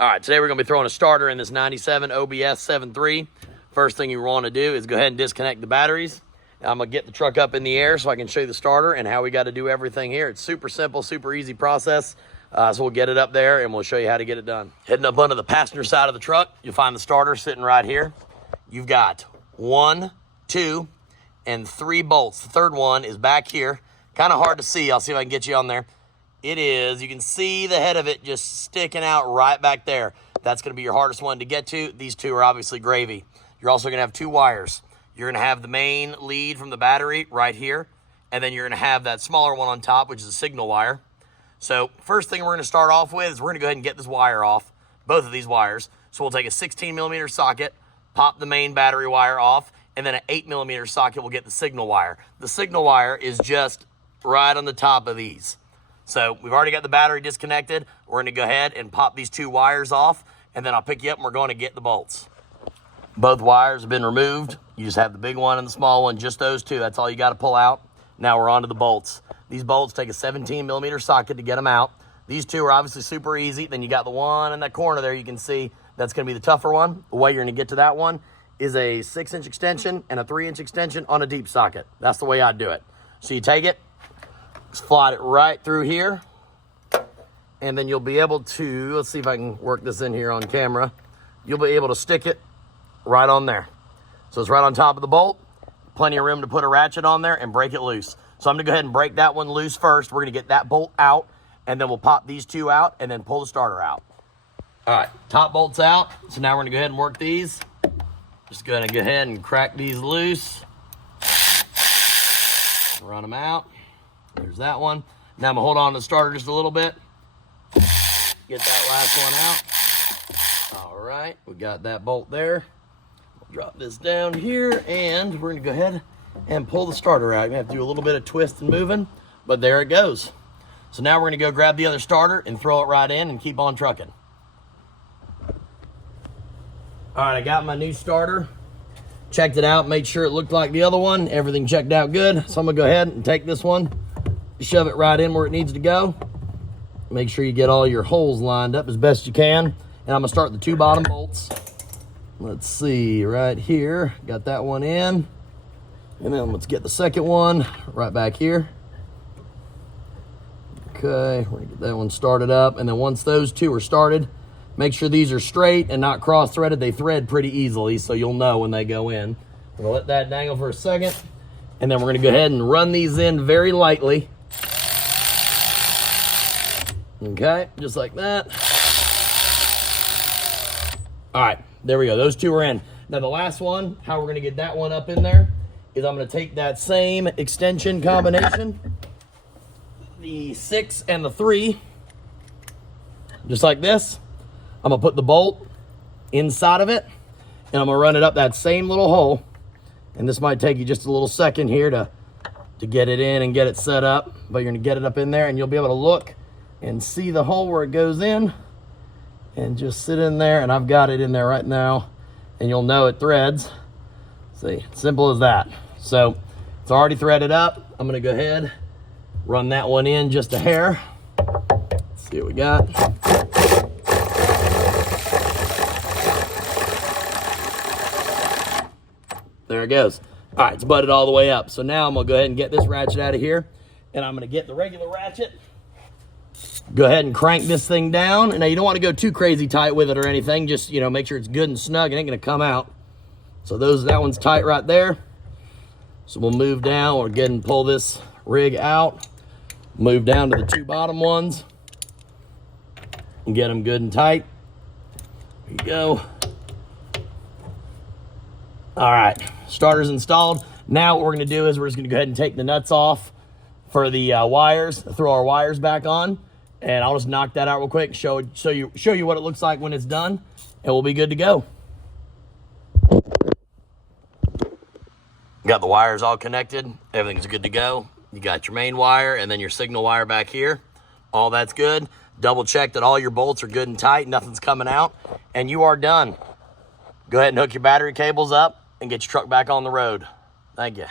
All right, today we're gonna be throwing a starter in this 97 OBS 7.3. First thing you wanna do is go ahead and disconnect the batteries. I'm gonna get the truck up in the air so I can show you the starter and how we gotta do everything here. It's super simple, super easy process. So we'll get it up there and we'll show you how to get it done. Heading up under the passenger side of the truck, you'll find the starter sitting right here. You've got 1, 2, and 3 bolts. The third one is back here. Kind of hard to see. I'll see if I can get you on there. It is. You can see the head of it just sticking out right back there. That's going to be your hardest one to get to. These two are obviously gravy. You're also going to have 2 wires. You're going to have the main lead from the battery right here, and then you're going to have that smaller one on top, which is a signal wire. So first thing we're going to start off with is we're going to go ahead and get this wire off, both of these wires. So we'll take a 16mm socket, pop the main battery wire off, and then an 8mm socket will get the signal wire. The signal wire is just right on the top of these. So we've already got the battery disconnected. We're going to go ahead and pop these 2 wires off, and then I'll pick you up and we're going to get the bolts. Both wires have been removed. You just have the big one and the small one, just those 2. That's all you got to pull out. Now we're on to the bolts. These bolts take a 17mm socket to get them out. These 2 are obviously super easy. Then you got the one in that corner there. You can see that's going to be the tougher one. The way you're going to get to that one is a 6-inch extension and a 3-inch extension on a deep socket. That's the way I'd do it. So you take it, slide it right through here, and then you'll be able to, let's see if I can work this in here on camera. You'll be able to stick it right on there. So it's right on top of the bolt. Plenty of room to put a ratchet on there and break it loose. So I'm gonna go ahead and break that one loose first. We're gonna get that bolt out, and then we'll pop these 2 out and then pull the starter out. All right, top bolt's out. So now we're gonna go ahead and work these. Just gonna go ahead and crack these loose. Run them out. There's that one. Now I'm gonna hold on to the starter just a little bit. Get that last one out. All right, we got that bolt there. We'll drop this down here, and we're gonna go ahead and pull the starter out. You have to do a little bit of twist and moving, but there it goes. So now we're gonna go grab the other starter and throw it right in and keep on trucking. All right, I got my new starter. Checked it out, made sure it looked like the other one. Everything checked out good. So I'm gonna go ahead and take this one, shove it right in where it needs to go. Make sure you get all your holes lined up as best you can. And I'm gonna start the 2 bottom bolts. Let's see, right here, got that one in. And then let's get the second one right back here. Okay, we're gonna get that one started up. And then once those 2 are started, make sure these are straight and not cross-threaded. They thread pretty easily, so you'll know when they go in. I'm gonna let that dangle for a second. And then we're gonna go ahead and run these in very lightly. Okay, just like that. All right, there we go. Those 2 are in. Now the last one, how we're gonna get that one up in there is I'm gonna take that same extension combination, the 6 and the 3, just like this. I'm gonna put the bolt inside of it, and I'm gonna run it up that same little hole. And this might take you just a little second here to get it in and get it set up, but you're gonna get it up in there and you'll be able to look and see the hole where it goes in and just sit in there. And I've got it in there right now, and you'll know it threads. See, simple as that. So it's already threaded up. I'm gonna go ahead, run that one in just a hair. Let's see what we got. There it goes. All right, it's butted all the way up. So now I'm gonna go ahead and get this ratchet out of here, and I'm gonna get the regular ratchet. Go ahead and crank this thing down. And now you don't want to go too crazy tight with it or anything. Just, you know, make sure it's good and snug. It ain't gonna come out. So that one's tight right there. So we'll move down. We'll go ahead and pull this rig out. Move down to the 2 bottom ones and get them good and tight. There you go. All right, starter's installed. Now what we're gonna do is we're just gonna go ahead and take the nuts off for the wires, throw our wires back on, and I'll just knock that out real quick, show you what it looks like when it's done, and we'll be good to go. Got the wires all connected, everything's good to go. You got your main wire and then your signal wire back here. All that's good. Double check that all your bolts are good and tight, nothing's coming out, and you are done. Go ahead and hook your battery cables up and get your truck back on the road. Thank you.